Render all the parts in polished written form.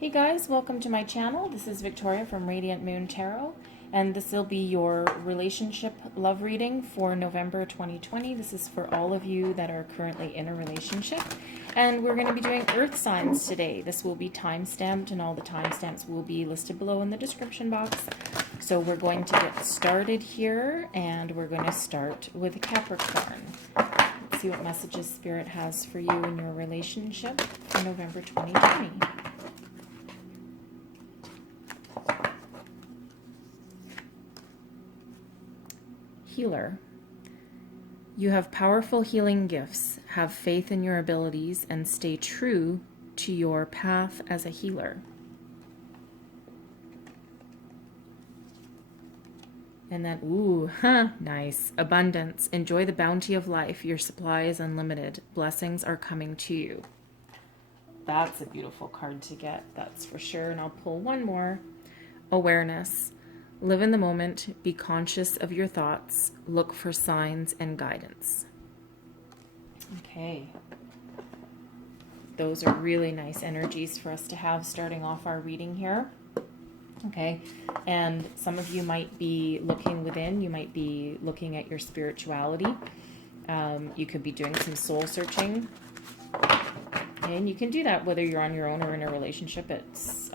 Hey guys, welcome to my channel. This is Victoria from Radiant Moon Tarot, and this will be your relationship love reading for November 2020. This is for all of you that are currently in a relationship, and we're going to be doing earth signs today. This will be time-stamped, and all the timestamps will be listed below in the description box. So we're going to get started here, and we're going to start with Capricorn. Let's see what messages Spirit has for you in your relationship for November 2020. Healer. You have powerful healing gifts. Have faith in your abilities and stay true to your path as a healer. And then, nice. Abundance. Enjoy the bounty of life. Your supply is unlimited. Blessings are coming to you. That's a beautiful card to get, that's for sure. And I'll pull one more. Awareness. Live in the moment, be conscious of your thoughts, look for signs and guidance. Okay. Those are really nice energies for us to have starting off our reading here. Okay. And some of you might be looking within, you might be looking at your spirituality. You could be doing some soul searching. And you can do that whether you're on your own or in a relationship. It's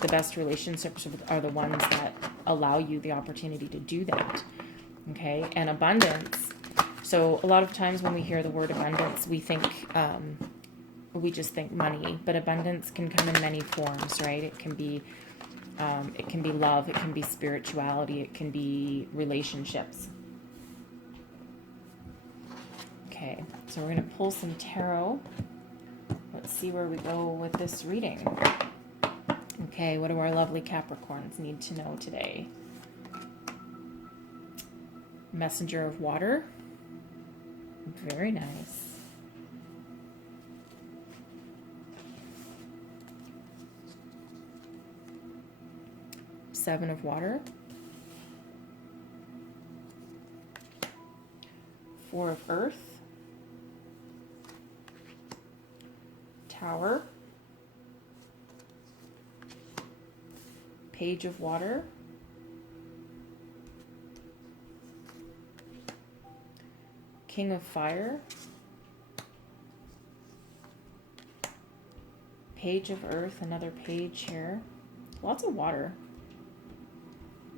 the best relationships are the ones that allow you the opportunity to do that. Okay, and abundance. So a lot of times when we hear the word abundance, we think, we just think money, but abundance can come in many forms, right? It can be love, it can be spirituality, it can be relationships. Okay, so we're going to pull some tarot. Let's see where we go with this reading. Okay, what do our lovely Capricorns need to know today? Messenger of water. Very nice. Seven of water. Four of earth. Tower. Page of water. King of fire. Page of earth, another page here. Lots of water.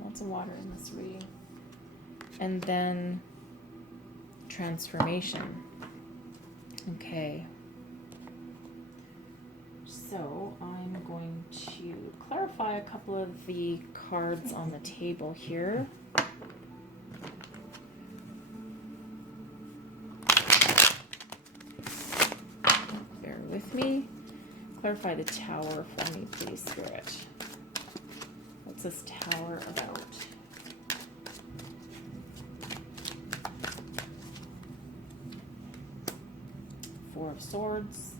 Lots of water in this reading. And then transformation. Okay. So I'm going to clarify a couple of the cards on the table here. Bear with me. Clarify the tower for me, please, Spirit. What's this tower about? Four of swords.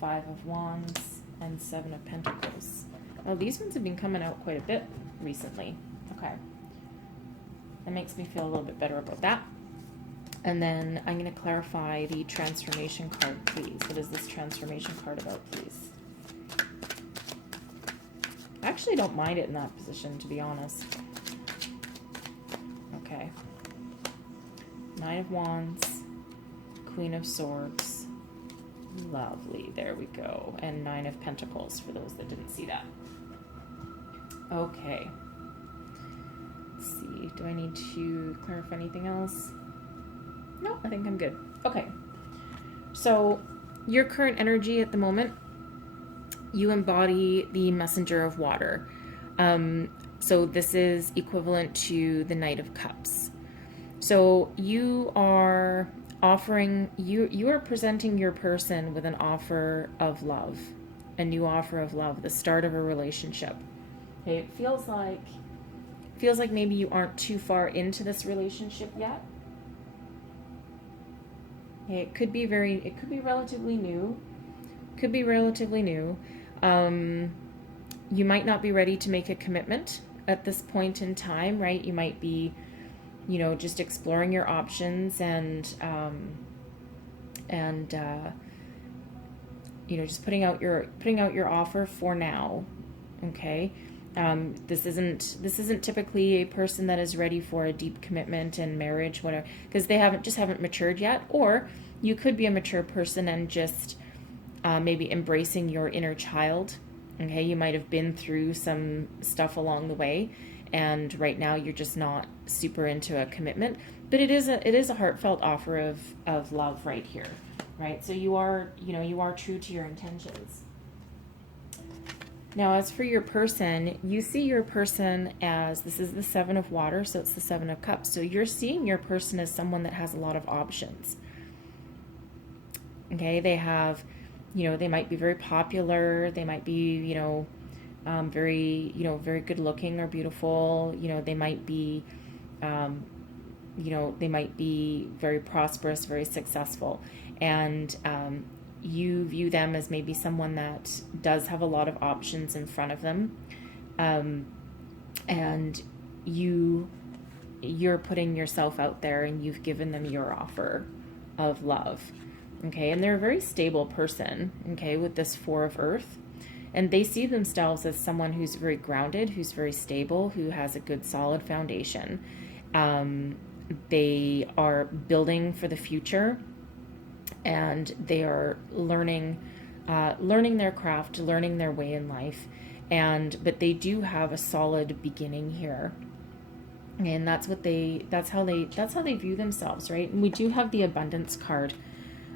Five of wands, and seven of pentacles. Oh, these ones have been coming out quite a bit recently. Okay. That makes me feel a little bit better about that. And then I'm going to clarify the transformation card, please. What is this transformation card about, please? I actually don't mind it in that position, to be honest. Okay. Nine of wands, Queen of swords. Lovely, there we go. And nine of pentacles for those that didn't see that. Okay. Let's see, do I need to clarify anything else? No, I think I'm good. Okay. So your current energy at the moment, you embody the messenger of water. So this is equivalent to the Knight of Cups. So you are offering, you are presenting your person with an offer of love, a new offer of love, the start of a relationship. Okay, it feels like maybe you aren't too far into this relationship yet. Okay, it could be relatively new. Could be relatively new. You might not be ready to make a commitment at this point in time, right? You might be, just exploring your options and just putting out your offer for now. Okay. This isn't typically a person that is ready for a deep commitment and marriage, whatever, because they haven't matured yet. Or you could be a mature person and just maybe embracing your inner child. Okay, you might have been through some stuff along the way, and right now you're just not super into a commitment. But it is a heartfelt offer of love right here, right? So you are true to your intentions. Now, as for your person, you see your person as, this is the Seven of Water, so it's the Seven of Cups. So you're seeing your person as someone that has a lot of options. Okay, they have, they might be very popular, they might be, very good looking or beautiful, they might be, they might be very prosperous, very successful. And you view them as maybe someone that does have a lot of options in front of them. And you're putting yourself out there and you've given them your offer of love. Okay, and they're a very stable person, okay, with this Four of Earth. And they see themselves as someone who's very grounded, who's very stable, who has a good solid foundation. They are building for the future, and they are learning their craft, learning their way in life. But they do have a solid beginning here. And that's how they view themselves, right? And we do have the abundance card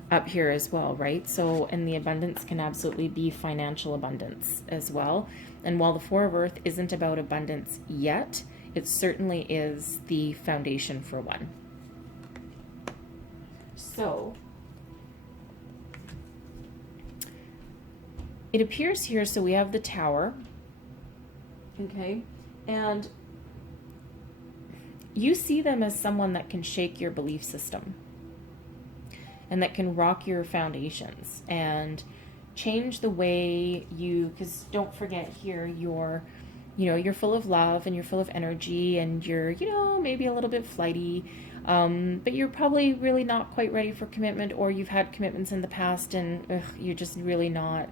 up here as well, right? So, and the abundance can absolutely be financial abundance as well. And while the Four of Earth isn't about abundance yet, it certainly is the foundation for one. So, it appears here, so we have the Tower, okay? And you see them as someone that can shake your belief system and that can rock your foundations and change the way because don't forget here, you're full of love and you're full of energy and you're, maybe a little bit flighty, but you're probably really not quite ready for commitment, or you've had commitments in the past and you're just really not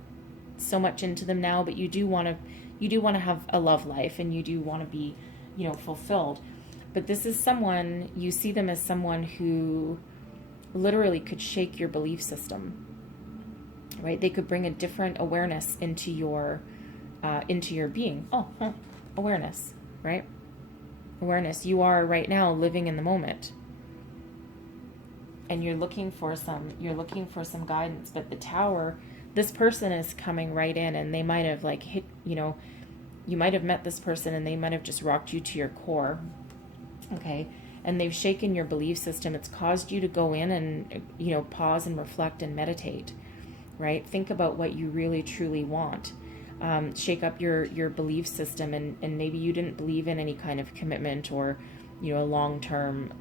so much into them now, but you do want to have a love life and you do want to be, fulfilled. But this is someone, you see them as someone who literally could shake your belief system, right? They could bring a different awareness into your being. Awareness, right? Awareness. You are right now living in the moment, and you're looking for some guidance. But the Tower, this person is coming right in, and they might have hit, you might have met this person and they might have just rocked you to your core, okay? And they've shaken your belief system. It's caused you to go in and, pause and reflect and meditate, right? Think about what you really, truly want. Shake up your belief system, and maybe you didn't believe in any kind of commitment or, a long-term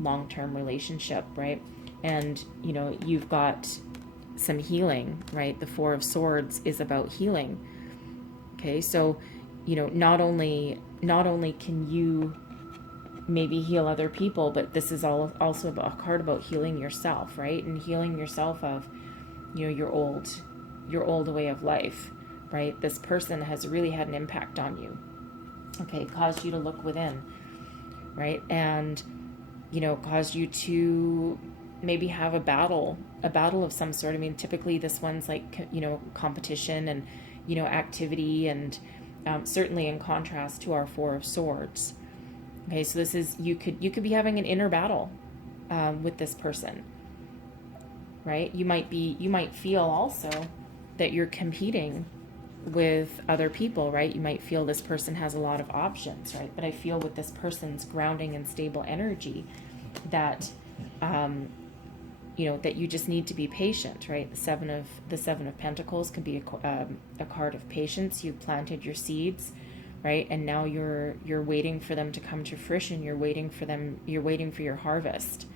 relationship, right? And, you've got some healing, right? The Four of Swords is about healing. Okay, so, not only can you maybe heal other people, but this is also a card about healing yourself, right? And healing yourself of, your old way of life, right? This person has really had an impact on you, okay? Caused you to look within, right? And, caused you to maybe have a battle of some sort. I mean, typically this one's competition and, activity, and certainly in contrast to our Four of Swords. Okay, so this is, you could be having an inner battle with this person, right? You might feel also that you're competing with other people, right? You might feel this person has a lot of options, right? But I feel with this person's grounding and stable energy that, that you just need to be patient, right? The Seven of Pentacles can be a card of patience. You've planted your seeds, right? And now you're waiting for them to come to fruition. You're waiting for your harvest.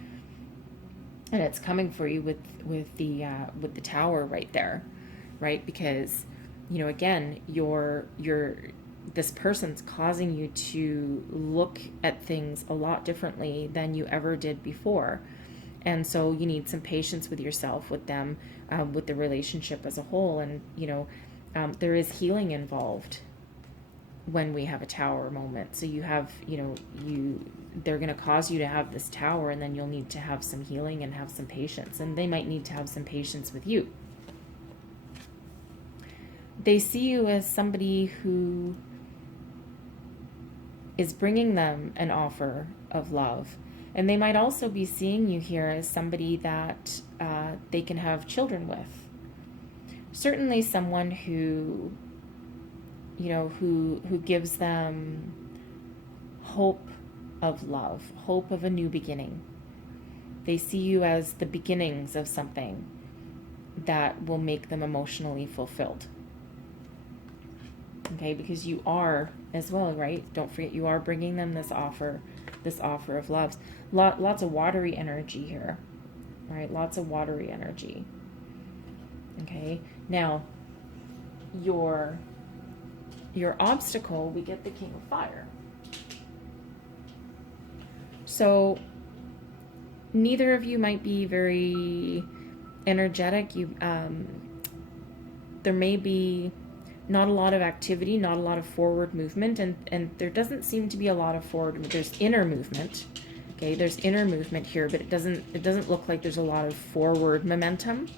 And it's coming for you with the Tower right there, right? Because, again, this person's causing you to look at things a lot differently than you ever did before, And so you need some patience with yourself, with them, with the relationship as a whole. And, there is healing involved when we have a tower moment. So you have, they're going to cause you to have this tower, and then you'll need to have some healing and have some patience. And they might need to have some patience with you. They see you as somebody who is bringing them an offer of love. And they might also be seeing you here as somebody that they can have children with. Certainly someone who, who gives them hope of love, hope of a new beginning. They see you as the beginnings of something that will make them emotionally fulfilled. Okay, because you are as well, right? Don't forget, you are bringing them this offer of love. Lots of watery energy here, right? Lots of watery energy. Okay, now your obstacle, we get the King of Fire. So neither of you might be very energetic. There may be not a lot of activity, not a lot of forward movement, and there doesn't seem to be a lot of forward. There's inner movement. Okay, there's inner movement here, but it doesn't look like there's a lot of forward momentum,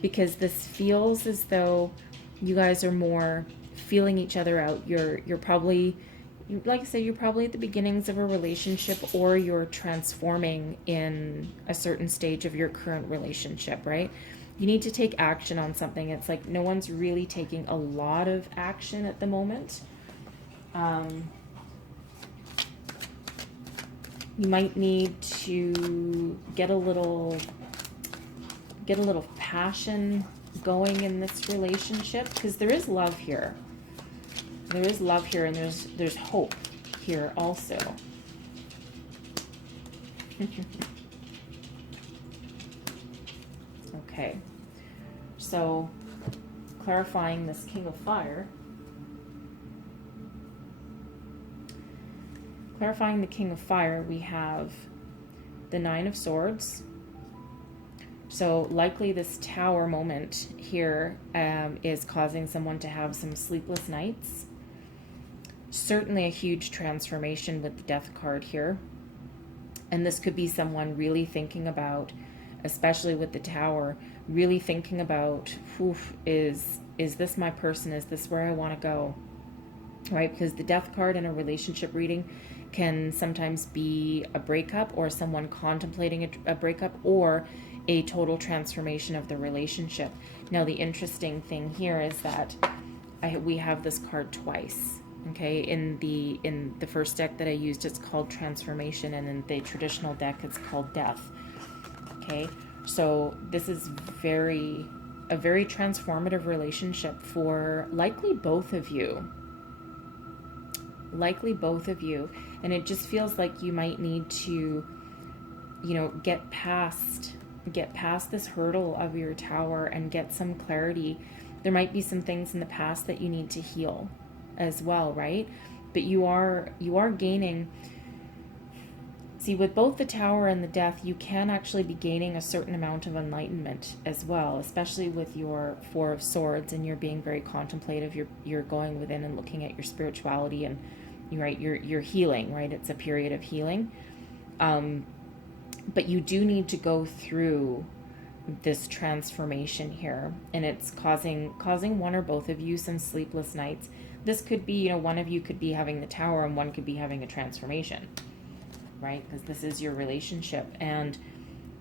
because this feels as though you guys are more feeling each other out. You're probably, like I said, you're probably at the beginnings of a relationship, or you're transforming in a certain stage of your current relationship, right? You need to take action on something. It's like no one's really taking a lot of action at the moment. You might need to get a little passion going in this relationship, because there is love here. There is love here, and there's hope here also. Okay, so clarifying this King of Fire. Clarifying the King of Fire, we have the Nine of Swords. So likely this tower moment here is causing someone to have some sleepless nights. Certainly a huge transformation with the Death card here. And this could be someone really thinking about, especially with the tower, really thinking about, is this my person? Is this where I want to go? Right? Because the Death card in a relationship reading can sometimes be a breakup, or someone contemplating a breakup, or a total transformation of the relationship. Now, the interesting thing here is that we have this card twice. Okay, in the first deck that I used, it's called Transformation, and in the traditional deck, it's called Death. Okay, so this is a very transformative relationship for likely both of you. And it just feels like you might need to, get past this hurdle of your tower and get some clarity. There might be some things in the past that you need to heal as well, right? But you are gaining. See, with both the Tower and the Death, you can actually be gaining a certain amount of enlightenment as well, especially with your Four of Swords, and you're being very contemplative. You're going within and looking at your spirituality, and you're healing, right? It's a period of healing. But you do need to go through this transformation here, and it's causing one or both of you some sleepless nights. This could be, one of you could be having the Tower and one could be having a transformation, right? Because this is your relationship, and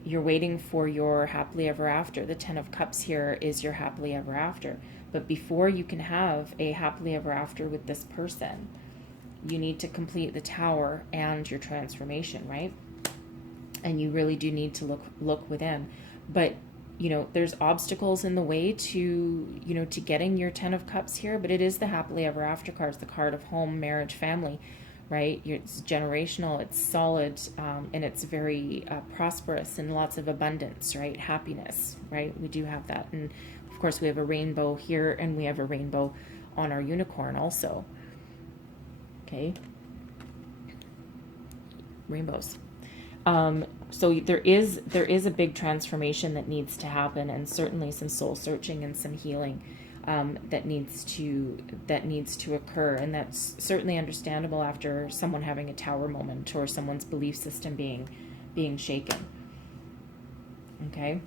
you're waiting for your happily ever after. The Ten of Cups here is your happily ever after. But before you can have a happily ever after with this person, you need to complete the Tower and your transformation, right? And you really do need to look within. But there's obstacles in the way to to getting your Ten of Cups here, but it is the happily ever after card. It's the card of home, marriage, family, right? It's generational, it's solid, and it's very prosperous, and lots of abundance, right? Happiness, right? We do have that. And of course we have a rainbow here, and we have a rainbow on our unicorn also. Okay, rainbows. So there is a big transformation that needs to happen, and certainly some soul searching and some healing that needs to occur, and that's certainly understandable after someone having a tower moment or someone's belief system being shaken. Okay.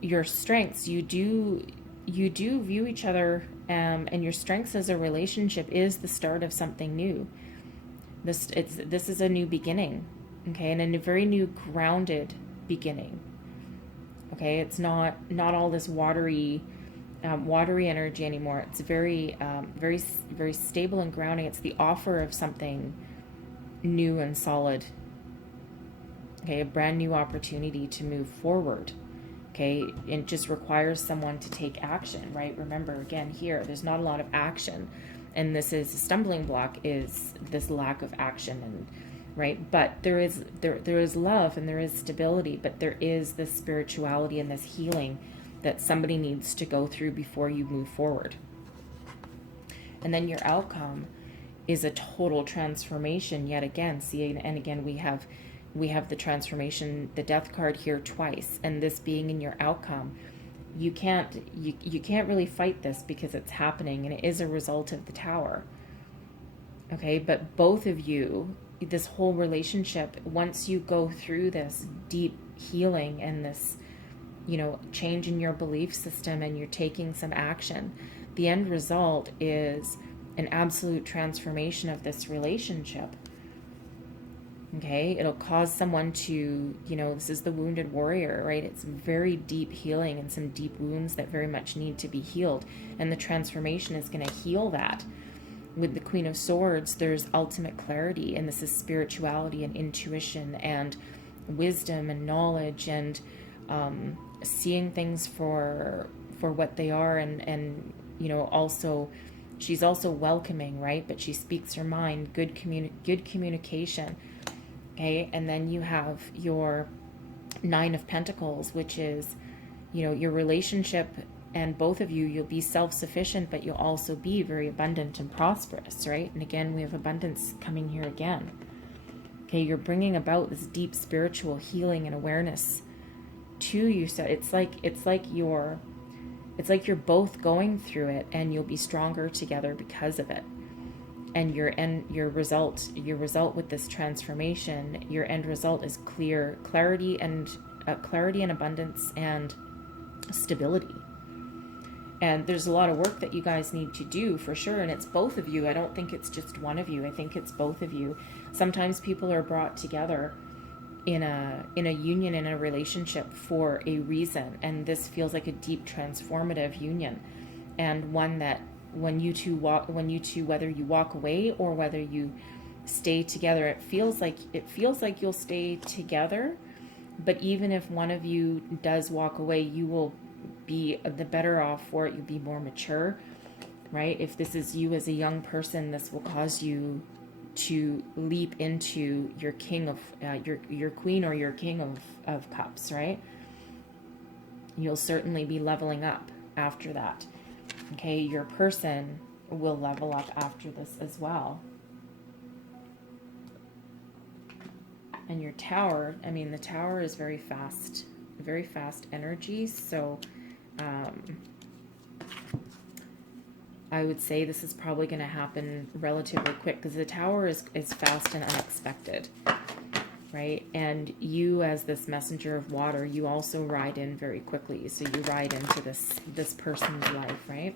Your strengths, you do view each other, and your strengths as a relationship is the start of something new. This is a new beginning, okay, and a very new grounded beginning. Okay, it's not all this watery energy anymore. It's very very stable and grounding. It's the offer of something new and solid. Okay, a brand new opportunity to move forward. Okay, it just requires someone to take action, right? Remember, again, here, there's not a lot of action. And this is a stumbling block, is this lack of action, and right? But there is love and there is stability, but there is this spirituality and this healing that somebody needs to go through before you move forward. And then your outcome is a total transformation yet again. See, and again, we have the transformation, the death card here twice, and this being in your outcome. You can't really fight this because it's happening, and it is a result of the tower. Okay, but both of you, this whole relationship, once you go through this deep healing and this, change in your belief system, and you're taking some action, the end result is an absolute transformation of this relationship. Okay, it'll cause someone to, this is the wounded warrior, right? It's very deep healing and some deep wounds that very much need to be healed. And the transformation is going to heal that. With the Queen of Swords, there's ultimate clarity, and this is spirituality and intuition and wisdom and knowledge, and seeing things for what they are, and also, she's also welcoming, right? But she speaks her mind, good communication. Okay, and then you have your Nine of Pentacles, which is, your relationship, and both of you, you'll be self-sufficient, but you'll also be very abundant and prosperous, right? And again, we have abundance coming here again. Okay, you're bringing about this deep spiritual healing and awareness to you. So it's like you're both going through it, and you'll be stronger together because of it. And your result with this transformation, your end result is clarity and abundance and stability. And there's a lot of work that you guys need to do for sure, and it's both of you. I don't think it's just one of you. I think it's both of you. Sometimes people are brought together in a union, in a relationship, for a reason, and this feels like a deep transformative union, and one that when you two, whether you walk away or whether you stay together, it feels like you'll stay together. But even if one of you does walk away, you will be the better off for it. You'll be more mature, right? If this is you as a young person, this will cause you to leap into your king of your queen or your king of cups, right? You'll certainly be leveling up after that. Okay, your person will level up after this as well. And your tower, the tower is very fast energy. So I would say this is probably going to happen relatively quick, because the tower is fast and unexpected, right? And you, as this messenger of water, you also ride in very quickly. So you ride into this person's life, right?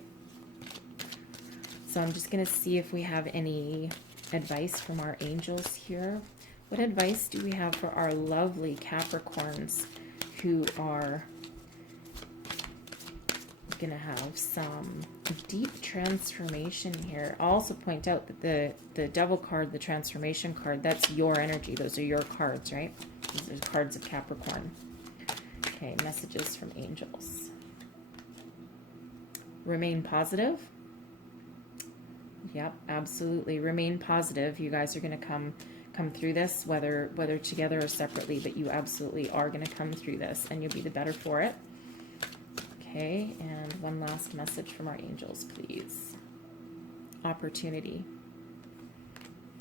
So I'm just going to see if we have any advice from our angels here. What advice do we have for our lovely Capricorns who are going to have some deep transformation here? I'll also point out that the Devil card, the transformation card, that's your energy. Those are your cards, right? These are cards of Capricorn. Okay, messages from angels. Remain positive. Yep, absolutely. Remain positive. You guys are going to come through this, whether together or separately, but you absolutely are going to come through this, and you'll be the better for it. Okay, and one last message from our angels, please. Opportunity.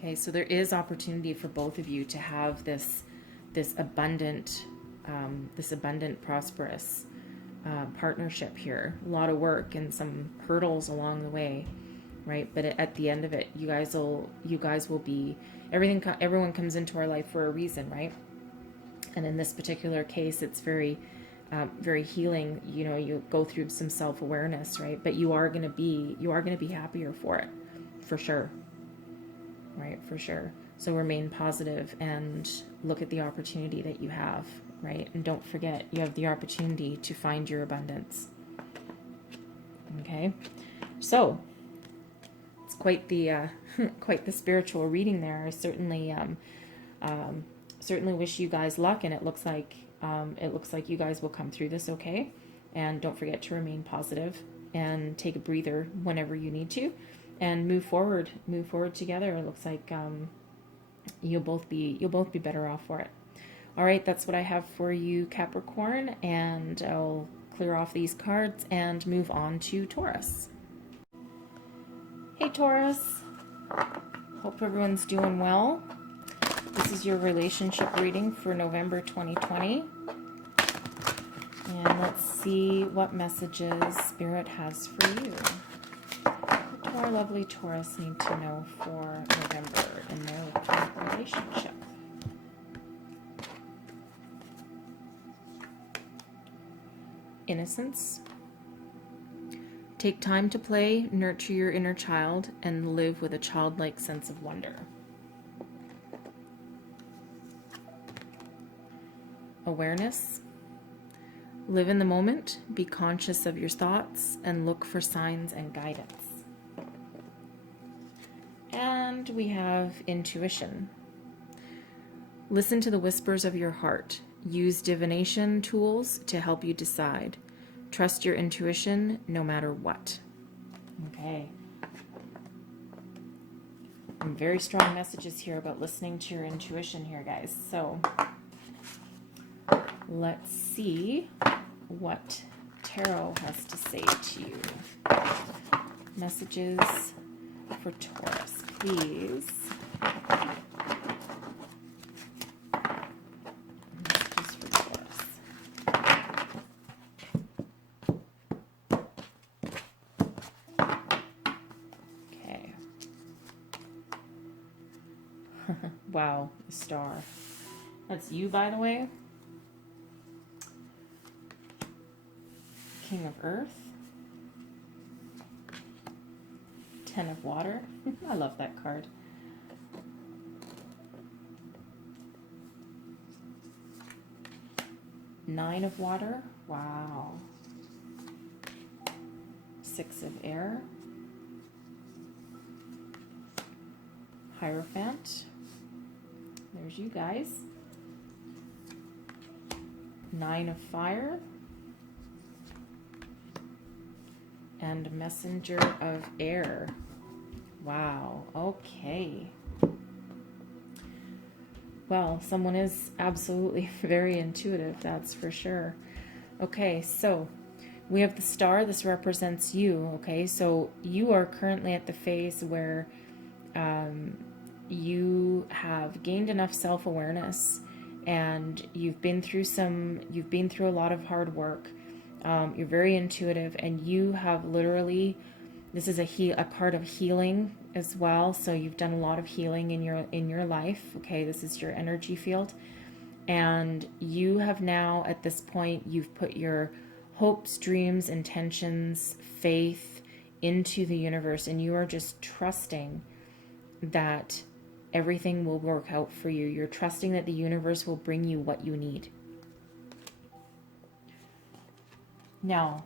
Okay, so there is opportunity for both of you to have this abundant, prosperous partnership here. A lot of work and some hurdles along the way, right? But at the end of it, you guys will be everything. Everyone comes into our life for a reason, right? And in this particular case, it's very healing. You know, you go through some self-awareness, right? But you are going to be happier for it, for sure. Right, for sure. So remain positive and look at the opportunity that you have, right? And don't forget, you have the opportunity to find your abundance. Okay, so it's quite the quite the spiritual reading there. I certainly wish you guys luck, and it looks like you guys will come through this okay. And don't forget to remain positive and take a breather whenever you need to. And move forward together. It looks like you'll both be better off for it. All right, that's what I have for you, Capricorn, and I'll clear off these cards and move on to Taurus. Hey, Taurus. Hope everyone's doing well. This is your relationship reading for November 2020. And let's see what messages Spirit has for you. Our lovely Taurus need to know for November in their relationship. Innocence. Take time to play, nurture your inner child, and live with a childlike sense of wonder. Awareness. Live in the moment, be conscious of your thoughts, and look for signs and guidance. And we have intuition. Listen to the whispers of your heart. Use divination tools to help you decide. Trust your intuition no matter what. Okay. Some very strong messages here about listening to your intuition here, guys. So let's see what Tarot has to say to you. Messages for Taurus, please. Messages for Taurus. Okay. Wow, the star. That's you, by the way. King of Earth. 10 of Water. I love that card. Nine of Water. Wow. 6 of Air. Hierophant. There's you guys. 9 of Fire. And Messenger of Air. Wow, okay. Well, someone is absolutely very intuitive, that's for sure. Okay, so we have the star. This represents you, okay? So you are currently at the phase where you have gained enough self-awareness, and you've been through a lot of hard work. You're very intuitive, and you have literally, this is a part of healing as well. So you've done a lot of healing in your life. Okay, this is your energy field, and you have now, at this point, you've put your hopes, dreams, intentions, faith into the universe, and you are just trusting that everything will work out for you. You're trusting that the universe will bring you what you need. Now,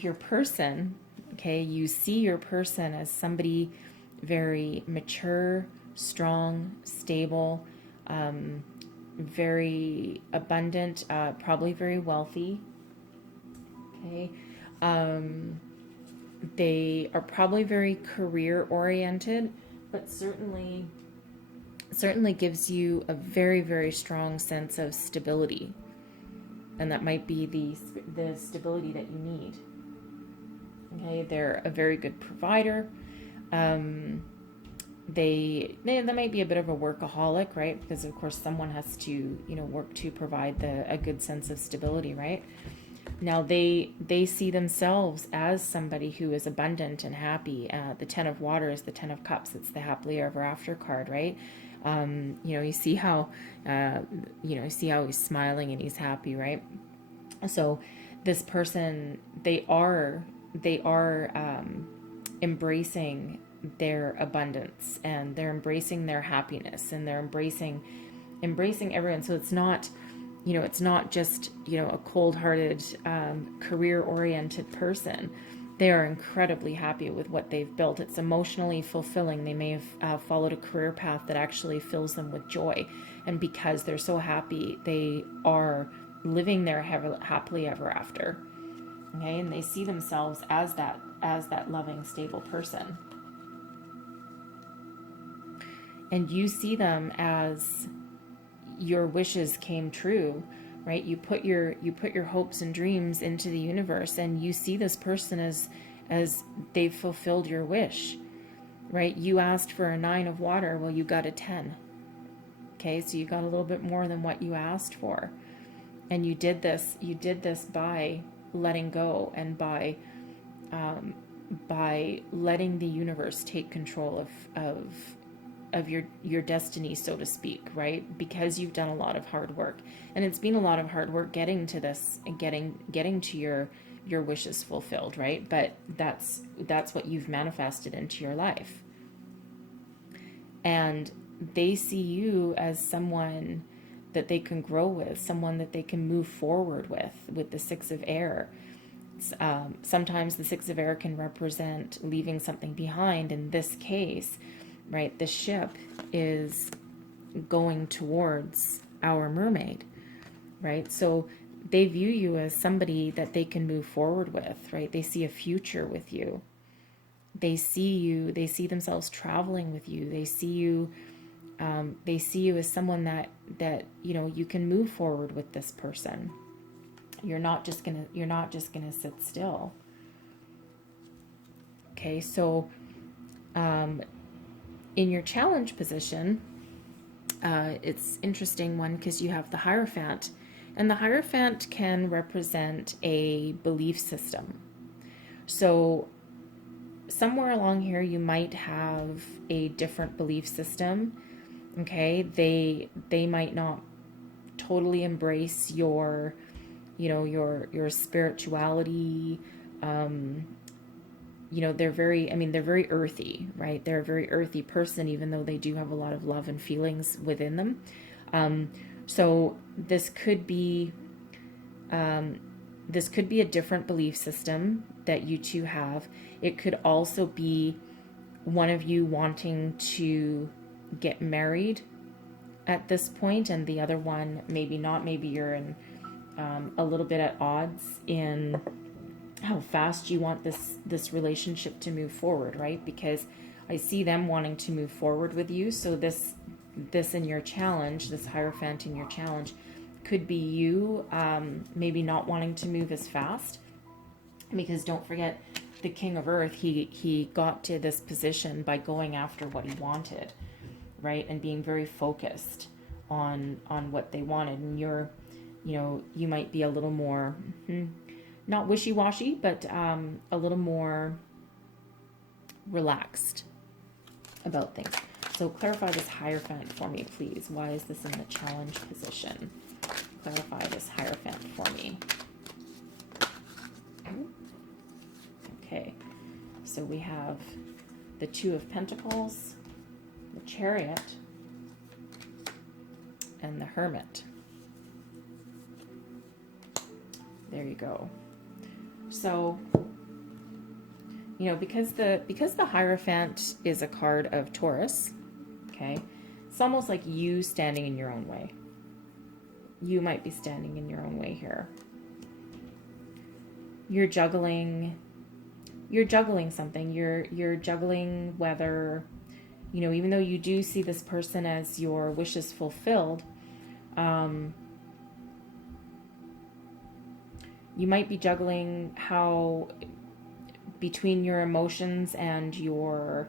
your person, okay, you see your person as somebody very mature, strong, stable, very abundant, probably very wealthy, okay. They are probably very career-oriented, but certainly gives you a very, very strong sense of stability. And that might be the stability that you need. Okay, they're a very good provider. they might be a bit of a workaholic, right? Because of course someone has to, work to provide a good sense of stability, right? Now they see themselves as somebody who is abundant and happy. The Ten of Water is the Ten of Cups. It's the happily ever after card, right? You see how, he's smiling and he's happy, right? So this person, they are embracing their abundance, and they're embracing their happiness, and they're embracing everyone. So it's not, it's not just, a cold-hearted, career-oriented person. They are incredibly happy with what they've built. It's emotionally fulfilling. They may have followed a career path that actually fills them with joy. And because they're so happy, they are living their happily ever after. Okay, and they see themselves as that loving, stable person. And you see them as your wishes came true, right? You put your hopes and dreams into the universe, and you see this person as they've fulfilled your wish, right? You asked for a 9 of water, well, you got a 10. Okay, so you got a little bit more than what you asked for. And you did this by letting go, and by letting the universe take control of your destiny, so to speak, right? Because you've done a lot of hard work, and it's been a lot of hard work getting to this and getting to your wishes fulfilled, right? But that's what you've manifested into your life. And they see you as someone that they can grow with, someone that they can move forward with the Six of Air. Sometimes the Six of Air can represent leaving something behind. In this case, right, the ship is going towards our mermaid, right? So they view you as somebody that they can move forward with, right? They see a future with you. They see themselves traveling with you. They see you as someone that you can move forward with this person. You're not just gonna sit still. Okay, so in your challenge position, it's interesting one, because you have the Hierophant, and the Hierophant can represent a belief system. So somewhere along here you might have a different belief system. Okay, they might not totally embrace your spirituality. They're very earthy, right? They're a very earthy person, even though they do have a lot of love and feelings within them. So this could be a different belief system that you two have. It could also be one of you wanting to get married at this point, and the other one maybe not. Maybe you're in a little bit at odds in how fast you want this relationship to move forward, right? Because I see them wanting to move forward with you. So this in your challenge, this Hierophant in your challenge, could be you maybe not wanting to move as fast, because don't forget, the King of Earth, he got to this position by going after what he wanted, right? And being very focused on what they wanted. And you might be a little more, not wishy-washy, but a little more relaxed about things. So clarify this Hierophant for me, please. Why is this in the challenge position? Clarify this Hierophant for me. Okay, so we have the Two of Pentacles, the Chariot, and the Hermit. There you go. So, because the Hierophant is a card of Taurus, okay, it's almost like you standing in your own way. You might be standing in your own way here. You're juggling something. You're juggling whether, even though you do see this person as your wishes fulfilled, you might be juggling how between your emotions and your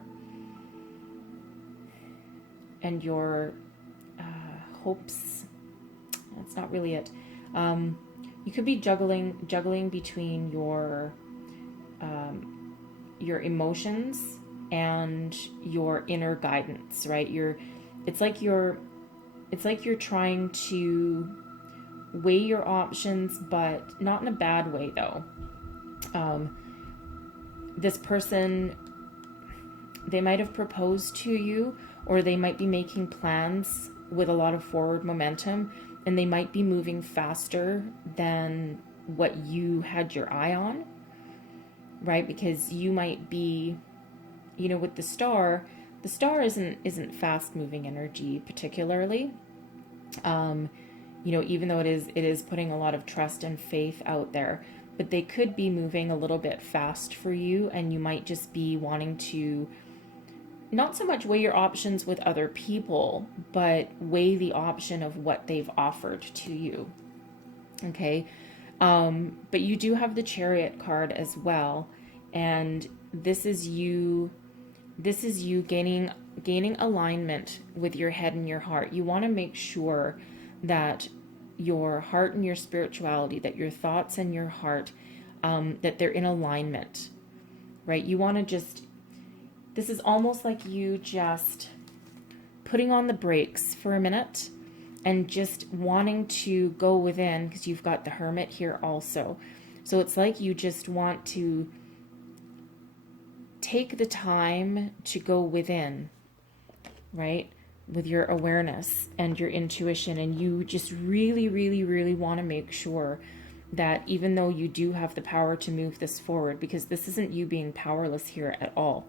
your hopes. That's not really it. You could be juggling between your emotions and your inner guidance, right? It's like you're trying to weigh your options, but not in a bad way though. This person, they might have proposed to you, or they might be making plans with a lot of forward momentum, and they might be moving faster than what you had your eye on, right? Because you might be, with the star isn't fast moving energy particularly. Even though it is putting a lot of trust and faith out there, but they could be moving a little bit fast for you, and you might just be wanting to not so much weigh your options with other people, but weigh the option of what they've offered to you. Okay. But you do have the Chariot card as well. And this is you gaining alignment with your head and your heart. You want to make sure that your heart and your spirituality, that your thoughts and your heart, that they're in alignment, right? You want to this is almost like you just putting on the brakes for a minute and just wanting to go within, because you've got the Hermit here also. So it's like you just want to take the time to go within, right? With your awareness and your intuition. And you just really, really, really want to make sure that even though you do have the power to move this forward, because this isn't you being powerless here at all,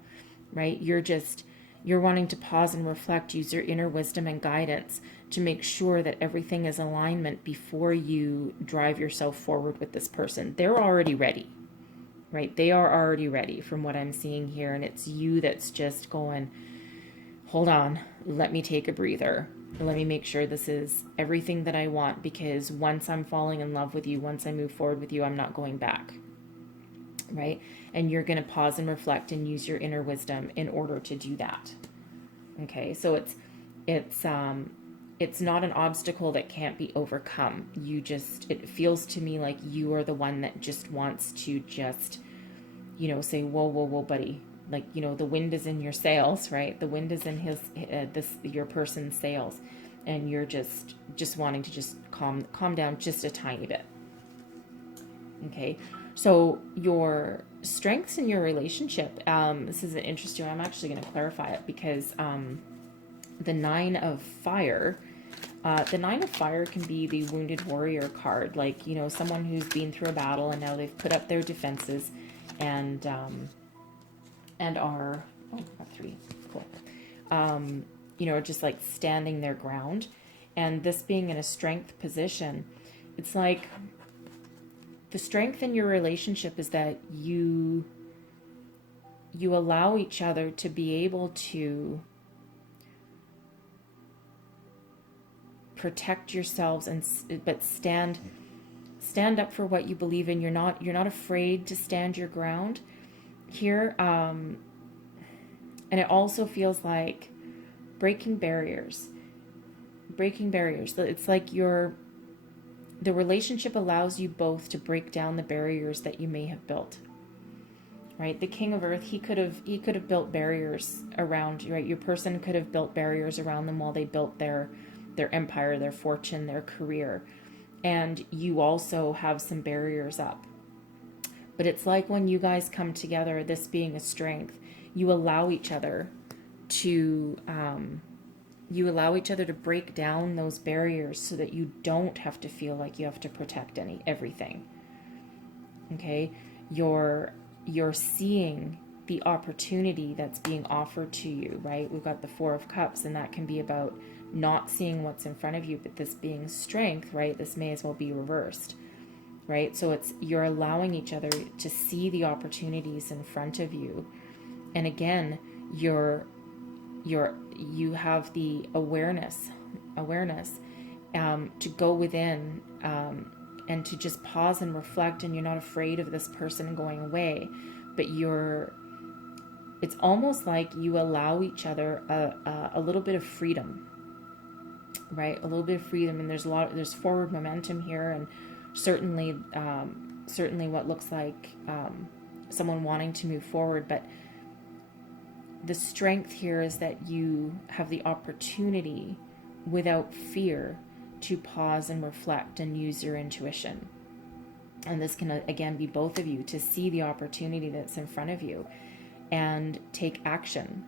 right? You're wanting to pause and reflect, use your inner wisdom and guidance to make sure that everything is alignment before you drive yourself forward with this person. They're already ready, right? They are already ready from what I'm seeing here. And it's you that's just going, hold on, let me take a breather. Let me make sure this is everything that I want, because once I'm falling in love with you, once I move forward with you, I'm not going back, right? And you're going to pause and reflect and use your inner wisdom in order to do that. Okay, so it's not an obstacle that can't be overcome. It feels to me like you are the one that just wants to say, whoa, buddy. Like, the wind is in your sails, right? The wind is in your person's sails, and you're just wanting to just calm down just a tiny bit. Okay, so your strengths in your relationship. This is an interesting. I'm actually going to clarify it, because the Nine of Fire. The Nine of Fire can be the wounded warrior card, like someone who's been through a battle and now they've put up their defenses and are three, cool. Just like standing their ground. And this being in a strength position, it's like the strength in your relationship is that you allow each other to be able to protect yourselves but stand up for what you believe in. You're not afraid to stand your ground here. And it also feels like breaking barriers. It's like the relationship allows you both to break down the barriers that you may have built, right? The King of Earth, he could have built barriers around you, right? Your person could have built barriers around them while they built their empire, their fortune, their career. And you also have some barriers up. But it's like when you guys come together, this being a strength, you allow each other to break down those barriers so that you don't have to feel like you have to protect everything. Okay? You're seeing the opportunity that's being offered to you, right? We've got the Four of Cups, and that can be about not seeing what's in front of you, but this being strength, right? This may as well be reversed, right? So you're allowing each other to see the opportunities in front of you. And again, you have the awareness to go within and to just pause and reflect, and you're not afraid of this person going away, but you're it's almost like you allow each other a little bit of freedom, right? A little bit of freedom, and there's forward momentum here, and certainly what looks like someone wanting to move forward. But the strength here is that you have the opportunity, without fear, to pause and reflect and use your intuition. And this can again be both of you, to see the opportunity that's in front of you and take action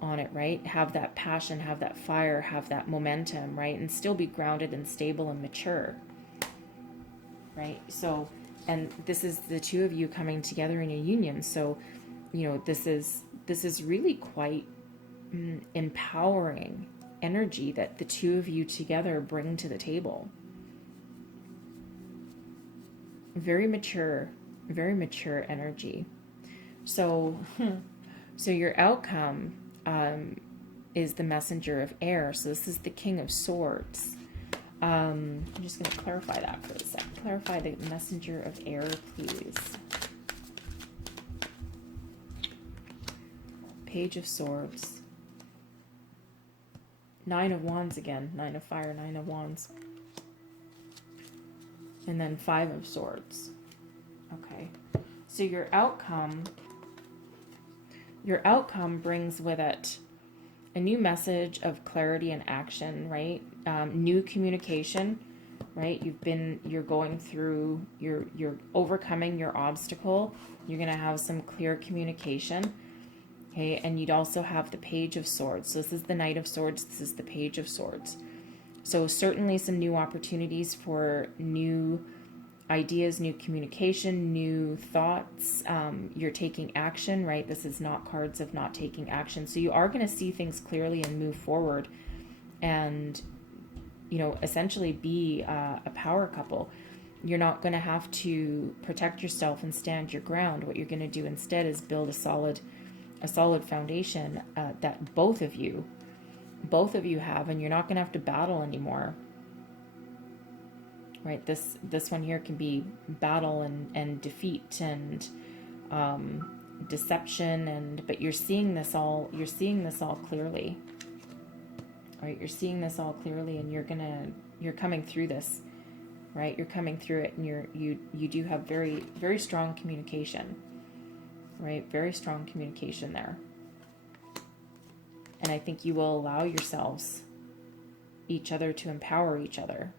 on it, right? Have that passion, have that fire, have that momentum, right? And still be grounded and stable and mature, right? So, and this is the two of you coming together in a union. So, you know, this is really quite empowering energy that the two of you together bring to the table. Very mature energy. So, so your outcome is the messenger of air. So this is the King of Swords. I'm just going to clarify that for a second. Clarify the messenger of air, please. Page of Swords. Nine of Wands again. Nine of Fire, Nine of Wands. And then Five of Swords. Okay. So your outcome brings with it a new message of clarity and action, right? New communication, right? You're going through, you're overcoming your obstacle. You're going to have some clear communication. Okay. And you'd also have the Page of Swords. So this is the Knight of Swords. This is the Page of Swords. So certainly some new opportunities for new ideas, new communication, new thoughts. You're taking action, right? This is not cards of not taking action. So you are going to see things clearly and move forward and, you know, essentially be a power couple. You're not going to have to protect yourself and stand your ground. What you're going to do instead is build a solid foundation that both of you have, and you're not going to have to battle anymore. Right, this one here can be battle and defeat and deception, but you're seeing this all clearly. Right, you're seeing this all clearly, and you're coming through this. Right, you're coming through it, and you do have very, very strong communication. Right, very strong communication there. And I think you will allow yourselves, each other, to empower each other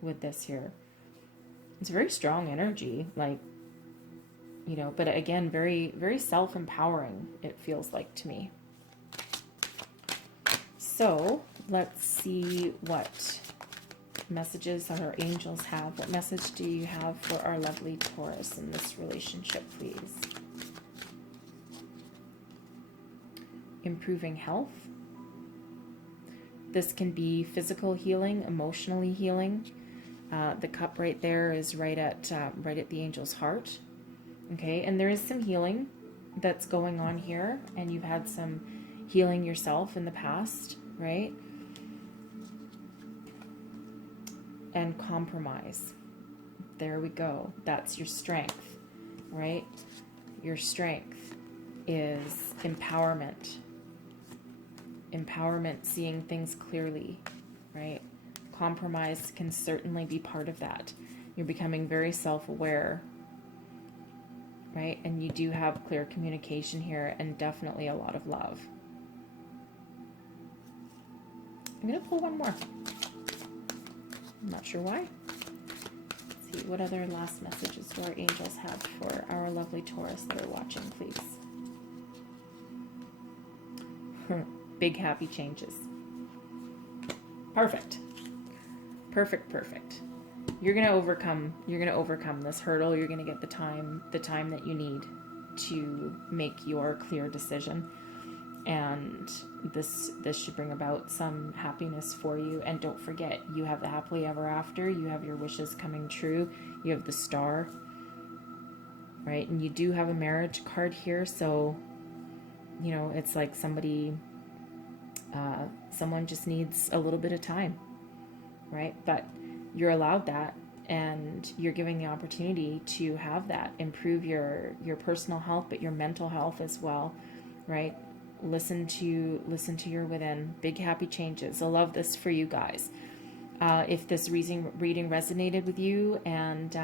with this here. It's very strong energy, like, you know, but again, very, very self-empowering, it feels like to me. So let's see what messages our angels have. What message do you have for our lovely Taurus in this relationship, please? Improving health. This can be physical healing, emotionally healing. The cup right there is right at the angel's heart. Okay, and there is some healing that's going on here, and you've had some healing yourself in the past, right? And compromise. There we go. That's your strength, right? Your strength is empowerment. Empowerment, seeing things clearly, right? Compromise can certainly be part of that. You're becoming very self-aware, right? And you do have clear communication here, and definitely a lot of love. I'm going to pull one more. I'm not sure why. Let's see, what other last messages do our angels have for our lovely Taurus that are watching, please? Big happy changes. Perfect. Perfect. You're going to overcome this hurdle. You're going to get the time that you need to make your clear decision. And this should bring about some happiness for you. And don't forget, you have the happily ever after. You have your wishes coming true. You have the star, right? And you do have a marriage card here. So, you know, it's like someone just needs a little bit of time, right? But you're allowed that. and you're giving the opportunity to have that improve your personal health, but your mental health as well, right? Listen to your within. Big happy changes. I love this for you guys. If this reading resonated with you, and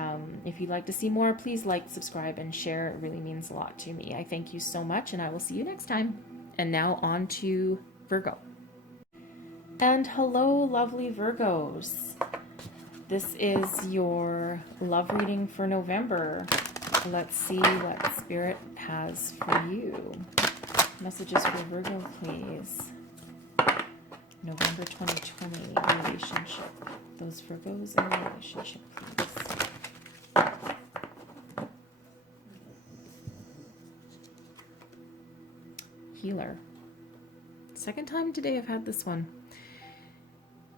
if you'd like to see more, please like, subscribe, and share. It really means a lot to me. I thank you so much, and I will see you next time. And now on to Virgo. And hello, lovely Virgos. This is your love reading for November. Let's see what Spirit has for you. Messages for Virgo, please. November 2020 relationship. Those Virgos in a relationship, please. Healer. Second time today I've had this one.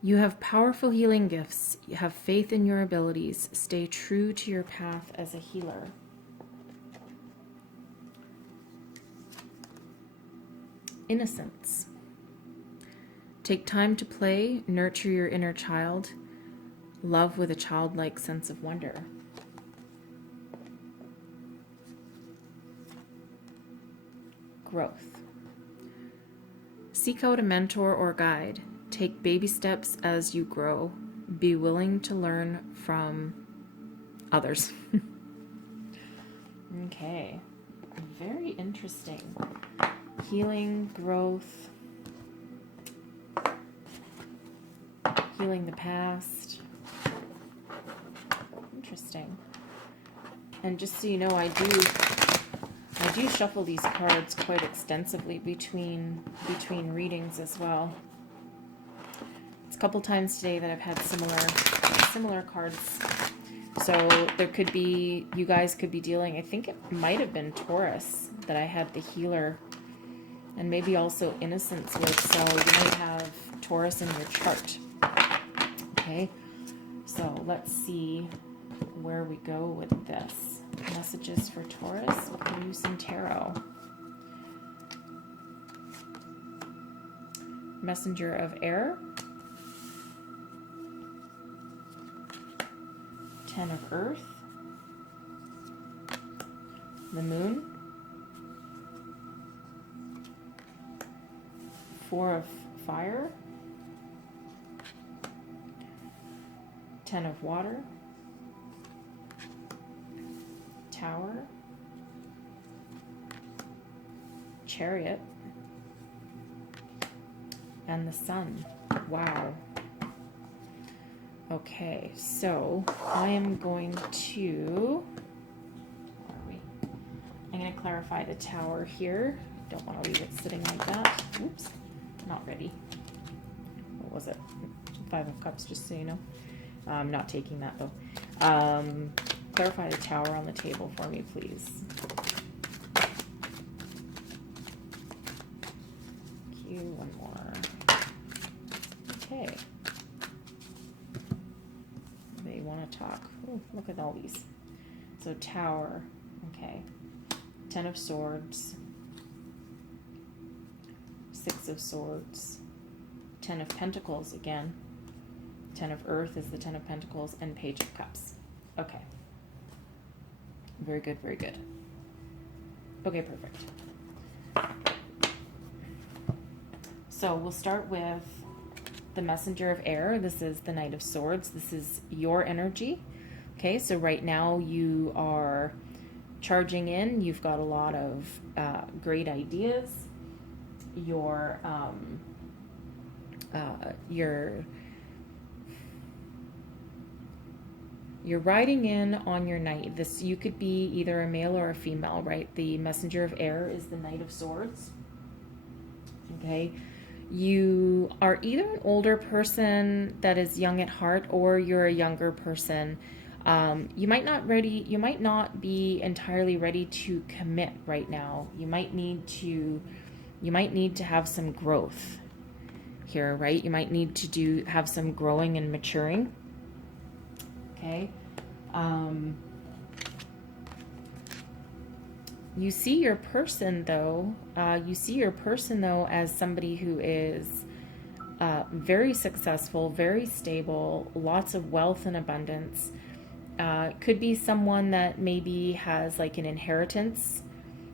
You have powerful healing gifts. You have faith in your abilities. Stay true to your path as a healer. Innocence. Take time to play, nurture your inner child, love with a childlike sense of wonder. Growth. Seek out a mentor or guide. Take baby steps as you grow. Be willing to learn from others. Okay. Very interesting. Healing, growth, healing the past. Interesting. And just so you know, I do shuffle these cards quite extensively between readings as well. It's a couple times today that I've had similar cards. So there could be, you guys could be dealing, I think it might have been Taurus that I had the healer, and maybe also innocence with, so you might have Taurus in your chart. Okay, so let's see where we go with this. Messages for Taurus. We can use some tarot. Messenger of Air. 10 of Earth. The Moon. 4 of Fire. 10 of Water. Tower. Chariot. And the Sun. Wow. Okay, so I am going to, I'm going to clarify the Tower here. Don't want to leave it sitting like that. Oops, not ready. What was it? 5 of Cups, just so you know. I'm not taking that though. Clarify the Tower on the table for me, please. Thank you. One more. Okay. They want to talk. Ooh, look at all these. So Tower. Okay. 10 of Swords. 6 of Swords. 10 of Pentacles again. 10 of Earth is the 10 of Pentacles, and Page of Cups. Okay. Very good, very good. Okay, perfect. So we'll start with the Messenger of Air. This is the Knight of Swords. This is your energy. Okay, so right now you are charging in. You've got a lot of great ideas. You're riding in on your knight. This, you could be either a male or a female, right? The Messenger of Air is the Knight of Swords. Okay. You are either an older person that is young at heart, or you're a younger person. You might not be entirely ready to commit right now. You might need to have some growth here, right? You might need to have some growing and maturing. Okay. You see your person though. As somebody who is very successful, very stable, lots of wealth and abundance. Could be someone that maybe has like an inheritance,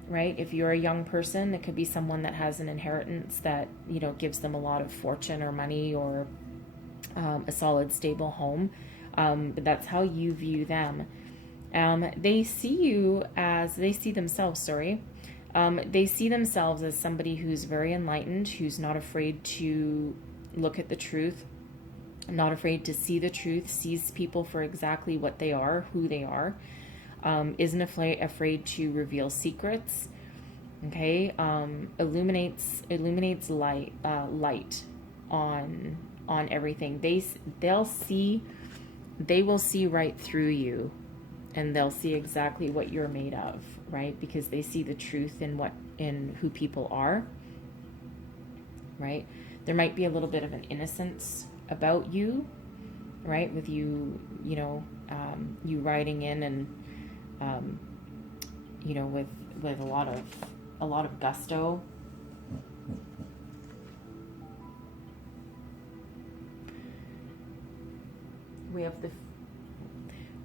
right? If you're a young person, it could be someone that has an inheritance that, you know, gives them a lot of fortune or money or a solid, stable home. But that's how you view them. They see themselves, they see themselves as somebody who's very enlightened, who's not afraid to look at the truth, not afraid to see the truth, sees people for exactly what they are, who they are, isn't afraid to reveal secrets, okay, illuminates light on everything. They will see right through you, and they'll see exactly what you're made of, right? Because they see the truth in who people are, right? There might be a little bit of an innocence about you, right? With you, you know, you riding in and, you know, with a lot of gusto.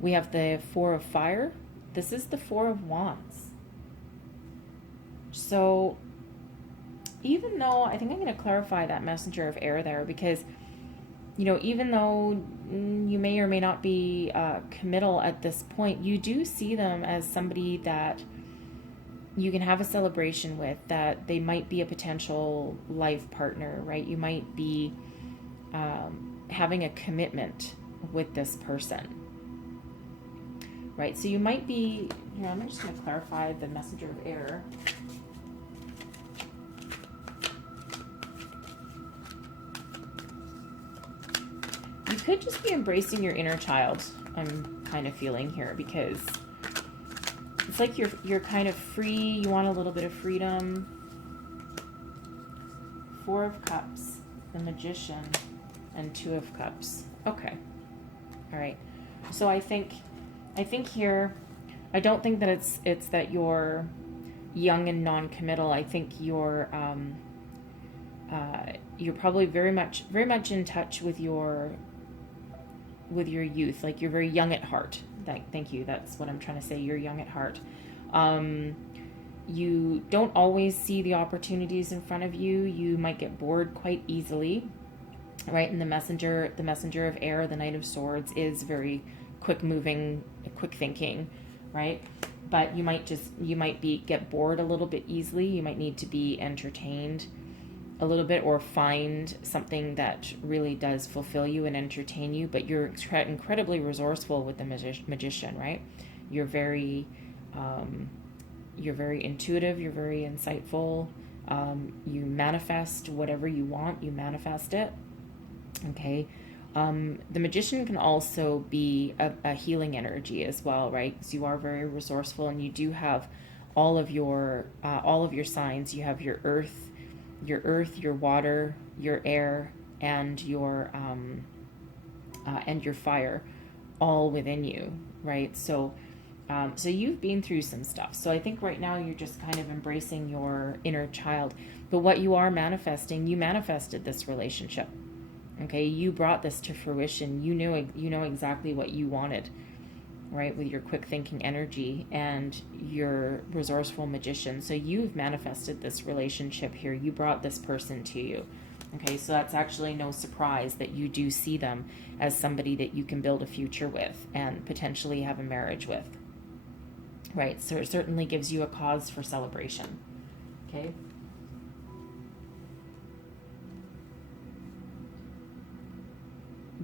We have the Four of Fire. This is the Four of Wands. So even though, I think I'm going to clarify that Messenger of Air there, because, you know, even though you may or may not be committal at this point, you do see them as somebody that you can have a celebration with, that they might be a potential life partner, right? You might be having a commitment with this person, right? So you might be, here, I'm just going to clarify the Messenger of Air. You could just be embracing your inner child, I'm kind of feeling here, because it's like you're kind of free, you want a little bit of freedom. Four of Cups, the Magician, and Two of Cups. Okay. All right. So I think here, I don't think that it's that you're young and non-committal. I think you're probably very much in touch with your youth. Like, you're very young at heart. Thank you. That's what I'm trying to say. You're young at heart. You don't always see the opportunities in front of you. You might get bored quite easily, right? And the messenger of air, the Knight of Swords, is very quick moving, quick thinking, right? But you might get bored a little bit easily. You might need to be entertained a little bit, or find something that really does fulfill you and entertain you. But you're incredibly resourceful with the magician, right? You're very intuitive. You're very insightful. You manifest whatever you want. You manifest it. Okay. The magician can also be a healing energy as well, right? Because you are very resourceful, and you do have all of your signs. You have your earth, your water, your air, and your fire, all within you, right? So you've been through some stuff. So I think right now you're just kind of embracing your inner child. But what you are manifesting, you manifested this relationship. Okay, you brought this to fruition. You know exactly what you wanted, right? With your quick thinking energy and your resourceful magician. So you've manifested this relationship here. You brought this person to you. Okay, so that's actually no surprise that you do see them as somebody that you can build a future with and potentially have a marriage with, right? So it certainly gives you a cause for celebration. Okay.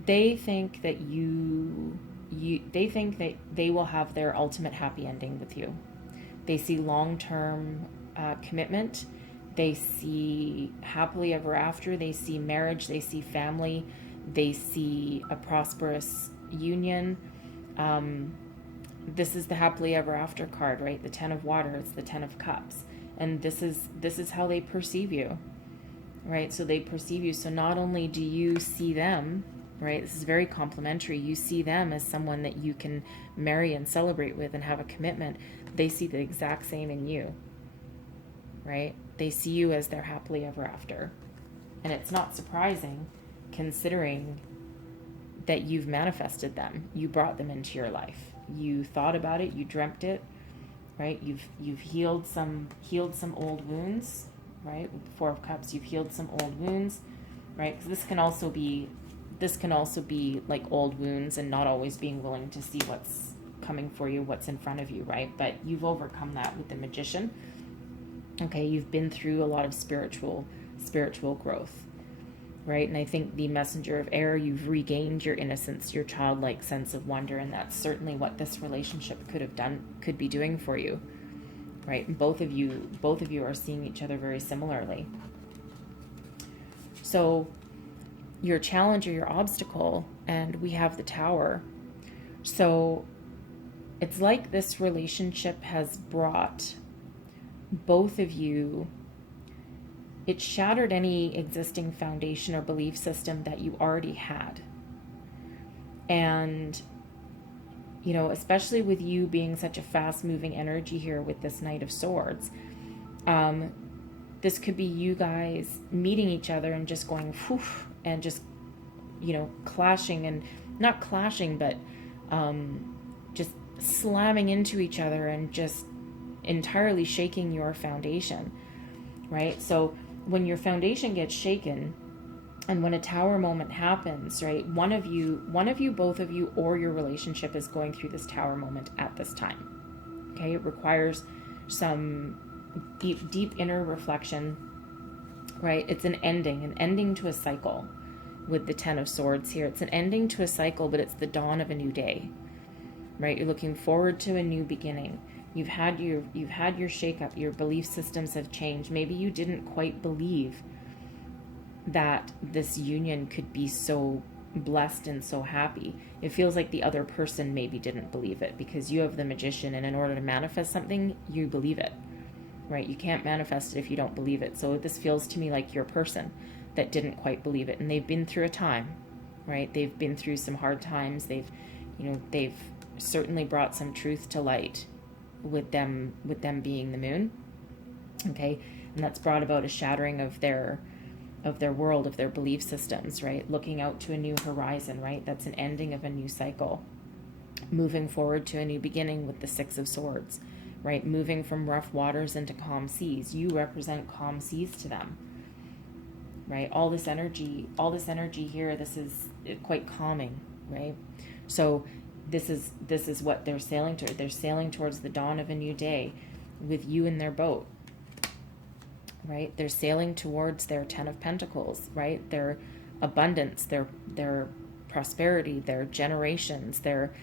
They think that they think that they will have their ultimate happy ending with you. They see long-term commitment. They see happily ever after. They see marriage. They see family. They see a prosperous union. This is the happily ever after card, right? The Ten of Water. It's the Ten of Cups, and this is how they perceive you, right? So they perceive you. So not only do you see them, right? This is very complimentary. You see them as someone that you can marry and celebrate with and have a commitment. They see the exact same in you, right? They see you as their happily ever after. And it's not surprising, considering that you've manifested them. You brought them into your life. You thought about it, you dreamt it, right? You've healed some old wounds, right? With the Four of Cups, you've healed some old wounds, right? Because this can also be like old wounds and not always being willing to see what's coming for you, what's in front of you, right? But you've overcome that with the Magician. Okay, you've been through a lot of spiritual growth, right? And I think the Messenger of Air, you've regained your innocence, your childlike sense of wonder, and that's certainly what this relationship could be doing for you, right? And both of you are seeing each other very similarly. So your challenge or your obstacle, and we have the Tower. So it's like this relationship has brought both of you, it shattered any existing foundation or belief system that you already had. And, you know, especially with you being such a fast-moving energy here with this Knight of Swords, this could be you guys meeting each other and just going, whew, and just, you know, clashing, and not clashing, but just slamming into each other and just entirely shaking your foundation, right? So when your foundation gets shaken, and when a Tower moment happens, right, one of you, both of you, or your relationship is going through this Tower moment at this time. Okay, it requires some deep inner reflection, right? It's an ending to a cycle with the Ten of Swords here. It's an ending to a cycle, but it's the dawn of a new day, right? You're looking forward to a new beginning. You've had your shakeup. Your belief systems have changed. Maybe you didn't quite believe that this union could be so blessed and so happy. It feels like the other person maybe didn't believe it, because you have the Magician, and in order to manifest something, you believe it, right? You can't manifest it if you don't believe it. So this feels to me like your person that didn't quite believe it, and they've been through a time, right? They've been through some hard times. They've certainly brought some truth to light with them being the Moon. Okay, and that's brought about a shattering of their world, of their belief systems, right? Looking out to a new horizon, right? That's an ending of a new cycle, moving forward to a new beginning with the Six of Swords, right? Moving from rough waters into calm seas. You represent calm seas to them, right? All this energy here, this is quite calming, right? So this is what they're sailing to. They're sailing towards the dawn of a new day with you in their boat, right? They're sailing towards their Ten of Pentacles, right? Their abundance, their prosperity, their generations, their,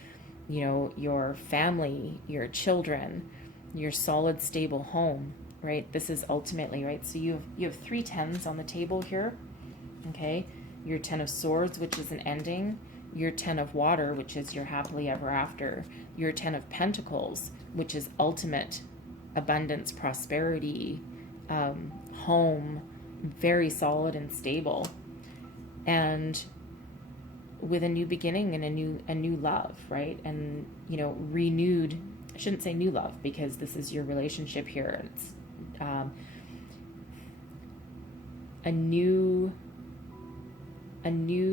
you know, your family, your children, your solid, stable home, right? This is ultimately, right? So you have 3 tens on the table here, okay? Your Ten of Swords, which is an ending. Your Ten of Water, which is your happily ever after. Your Ten of Pentacles, which is ultimate abundance, prosperity, home, very solid and stable, and with a new beginning and a new love, right? And, you know, renewed. I shouldn't say new love, because this is your relationship here. It's a new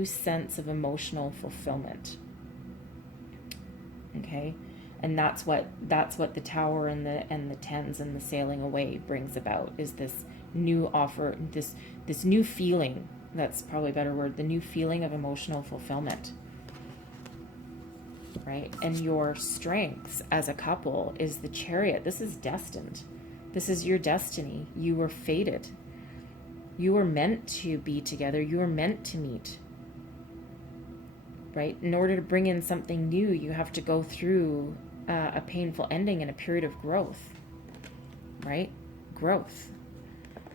sense of emotional fulfillment. Okay, and that's what the Tower and the tens and the sailing away brings about, is this new offer, this new feeling. That's probably a better word. The new feeling of emotional fulfillment, right? And your strengths as a couple is the Chariot. This is destined. This is your destiny. You were fated. You were meant to be together. You were meant to meet, right? In order to bring in something new, you have to go through a painful ending and a period of growth, right? Growth.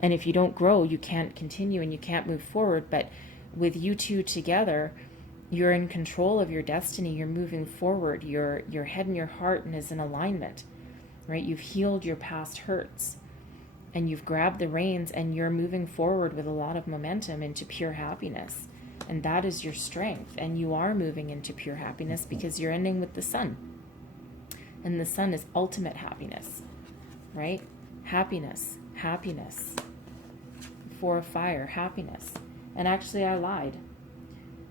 And if you don't grow, you can't continue and you can't move forward. But with you two together, you're in control of your destiny. You're moving forward. Your head and your heart is in alignment, right? You've healed your past hurts, and you've grabbed the reins, and you're moving forward with a lot of momentum into pure happiness. And that is your strength. And you are moving into pure happiness because you're ending with the Sun. And the Sun is ultimate happiness, right? Happiness, happiness. 4 of Fire, happiness. And actually, I lied.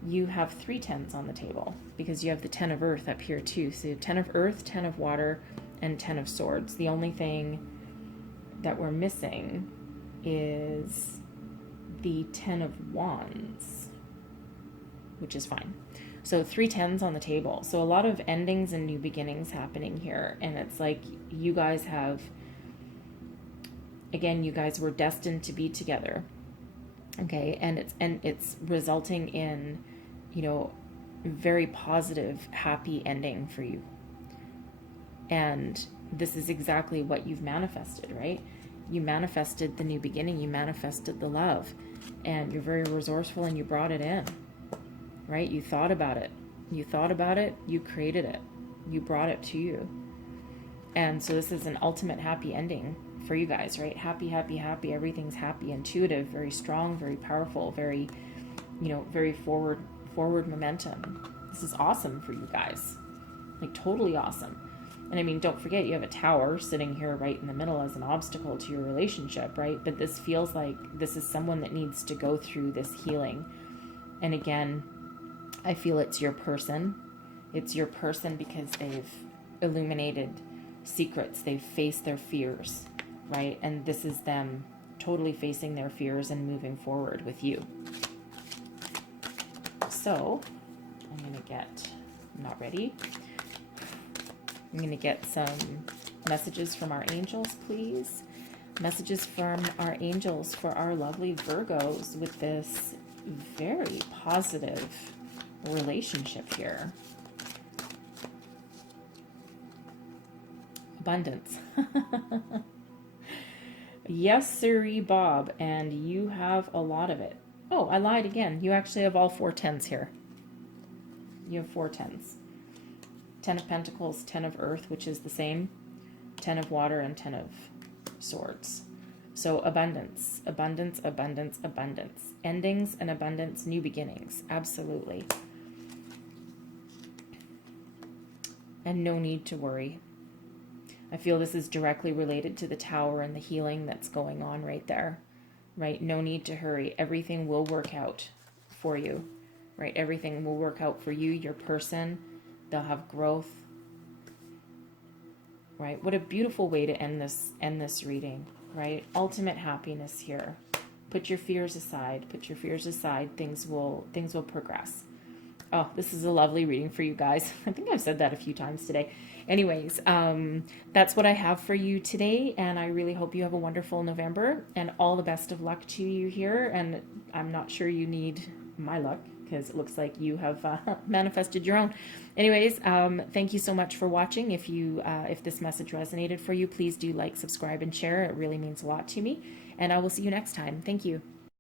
you have 3 tens on the table because you have the 10 of earth up here too. So you have 10 of earth, 10 of water, and 10 of swords. The only thing that we're missing is the 10 of wands, which is fine. So 3 tens on the table. So a lot of endings and new beginnings happening here. And it's like you guys have, again, you guys were destined to be together. Okay, and it's resulting in, you know, very positive, happy ending for you. And this is exactly what you've manifested, right? You manifested the new beginning, you manifested the love, and you're very resourceful and you brought it in, right? You thought about it. You thought about it, you created it. You brought it to you. And so this is an ultimate happy ending for you guys, right? Happy, happy, happy. Everything's happy, intuitive, very strong, very powerful, very, you know, very forward momentum. This is awesome for you guys. Like totally awesome. And I mean, don't forget you have a tower sitting here right in the middle as an obstacle to your relationship, right? But this feels like this is someone that needs to go through this healing. And again, I feel it's your person. It's your person because they've illuminated secrets. They've faced their fears, right? And this is them totally facing their fears and moving forward with you. So I'm going to get, I'm not ready. I'm going to get some messages from our angels, please. Messages from our angels for our lovely Virgos with this very positive relationship here. Abundance. Yes, sirree, Bob, and you have a lot of it. Oh, I lied again. You actually have all 4 tens here. You have 4 tens. 10 of Pentacles, 10 of Earth, which is the same, 10 of Water, and 10 of Swords. So abundance, abundance, abundance, abundance. Endings and abundance, new beginnings. Absolutely. And no need to worry. I feel this is directly related to the tower and the healing that's going on right there, right? No need to hurry. Everything will work out for you, right? Everything will work out for you, your person. They'll have growth, right? What a beautiful way to end this reading, right? Ultimate happiness here. Put your fears aside. Put your fears aside. Things will progress. Oh, this is a lovely reading for you guys. I think I've said that a few times today. Anyways, that's what I have for you today, and I really hope you have a wonderful November, and all the best of luck to you here. And I'm not sure you need my luck, because it looks like you have manifested your own. Anyways, thank you so much for watching. If this message resonated for you, please do like, subscribe, and share. It really means a lot to me, and I will see you next time. Thank you.